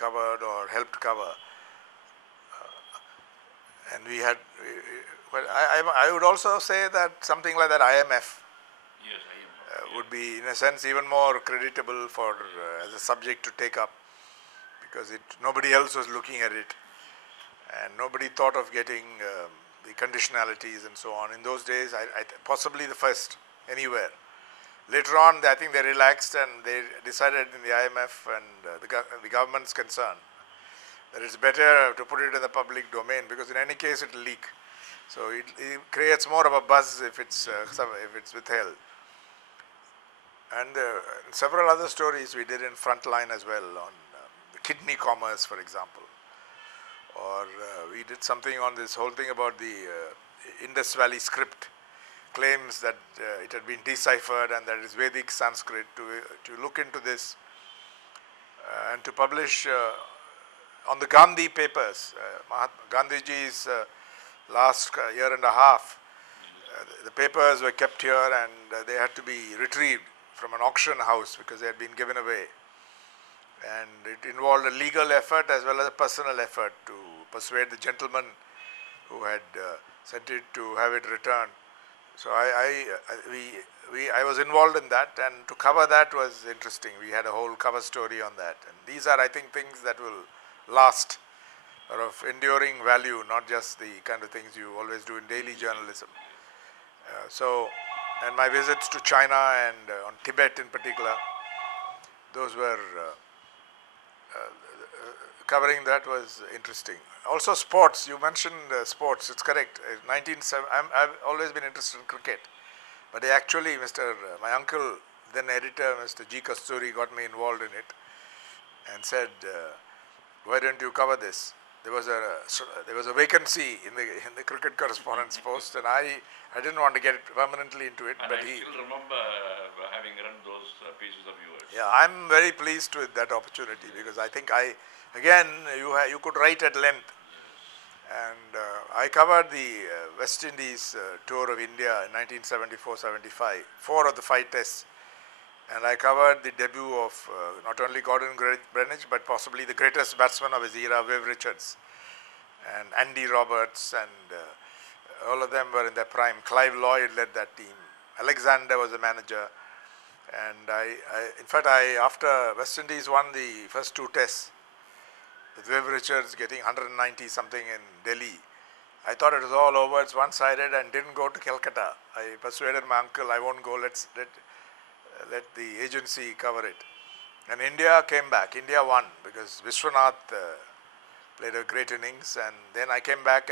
covered or helped cover. And we had, well, I would also say that something like that IMF Yes, IMF. would be, in a sense, even more creditable for as a subject to take up, because nobody else was looking at it, and nobody thought of getting the conditionalities and so on. In those days, possibly the first anywhere. Later on, I think they relaxed and they decided in the IMF and the government's concern that it's better to put it in the public domain, because in any case it will leak. So it creates more of a buzz if it's withheld. And several other stories we did in Frontline as well on the kidney commerce, for example. Or we did something on this whole thing about the Indus Valley script, claims that it had been deciphered and that is Vedic Sanskrit, to look into this and to publish on the Gandhi papers, Gandhiji's last year and a half. The papers were kept here and they had to be retrieved from an auction house because they had been given away. And it involved a legal effort as well as a personal effort to persuade the gentleman who had sent it to have it returned. So I was involved in that, and to cover that was interesting. We had a whole cover story on that. And these are, I think, things that will last, or of enduring value, not just the kind of things you always do in daily journalism. And my visits to China and on Tibet in particular, those were covering that was interesting. Also sports, you mentioned sports, it's correct. I've always been interested in cricket, but actually my uncle, then editor, Mr. G. Kasturi, got me involved in it and said, why don't you cover this? There was a vacancy in the cricket correspondence post, and I didn't want to get permanently into it. And but I still remember having run those pieces of yours. Yeah, I'm very pleased with that opportunity, because I think you could write at length. Yes. And I covered the West Indies tour of India in 1974-75, 4 of the 5 tests. And I covered the debut of not only Gordon Greenwich, but possibly the greatest batsman of his era, Viv Richards, and Andy Roberts, and all of them were in their prime. Clive Lloyd led that team. Alexander was the manager. And in fact, after West Indies won the first 2 tests, with Viv Richards getting 190 something in Delhi, I thought it was all over, it's one-sided, and didn't go to Calcutta. I persuaded my uncle, I won't go, let the agency cover it. And India came back. India won because Vishwanath played a great innings, and then I came back